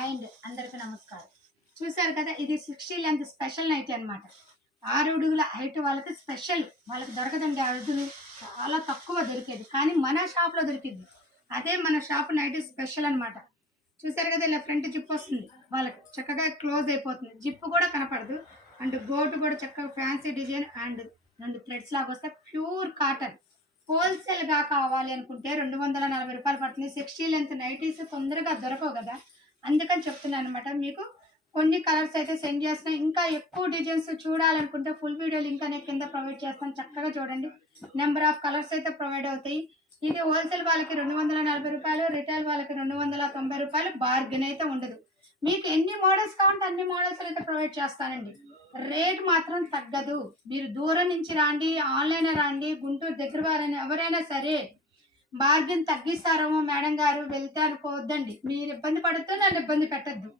And అందరికీ నమస్కారం. చూసారు కదా, ఇది 60 లెంత్ స్పెషల్ నైటీ అనమాట. 6 అడుగుల హైట్ వాళ్ళకి స్పెషల్. వాళ్ళకి దొరకదండి అడుగులు, చాలా తక్కువ దొరికేది, కానీ మన షాప్లో దొరికింది. అదే మన షాప్ నైటీ స్పెషల్ అనమాట. చూసారు కదా, ఇలా ఫ్రంట్ జిప్ వస్తుంది, వాళ్ళకి చక్కగా క్లోజ్ అయిపోతుంది, జిప్ కూడా కనపడదు. అండ్ గోటు కూడా చక్కగా ఫ్యాన్సీ డిజైన్ అండ్ 2 థ్రెడ్స్ లాగా వస్తే ప్యూర్ కాటన్. హోల్సేల్గా కావాలి అనుకుంటే 240 రూపాయలు పడుతుంది. 60 లెంత్ నైటీస్ తొందరగా దొరకవు కదా, అందుకని చెప్తున్నాను అనమాట. మీకు కొన్ని కలర్స్ అయితే సెండ్ చేస్తున్నాను. ఇంకా ఎక్కువ డిజైన్స్ చూడాలనుకుంటే ఫుల్ వీడియో లింక్ అనేది కింద ప్రొవైడ్ చేస్తాను, చక్కగా చూడండి. నెంబర్ ఆఫ్ కలర్స్ అయితే ప్రొవైడ్ అవుతాయి. ఇది హోల్సేల్ వాళ్ళకి 240 రూపాయలు, రిటైల్ వాళ్ళకి 290 రూపాయలు. బార్గెన్ అయితే ఉండదు. మీకు ఎన్ని మోడల్స్ కావాలంటే అన్ని మోడల్స్ అయితే ప్రొవైడ్ చేస్తానండి. రేట్ మాత్రం తగ్గదు. మీరు దూరం నుంచి రాండి, ఆన్లైన్ రాండి, గుంటూరు దగ్గర వారని ఎవరైనా సరే బార్గెన్ తగ్గిస్తారేమో మేడం గారు వెళ్తే అనుకోవద్దండి. మీరు ఇబ్బంది పడుతూ నన్ను ఇబ్బంది పెట్టద్దు.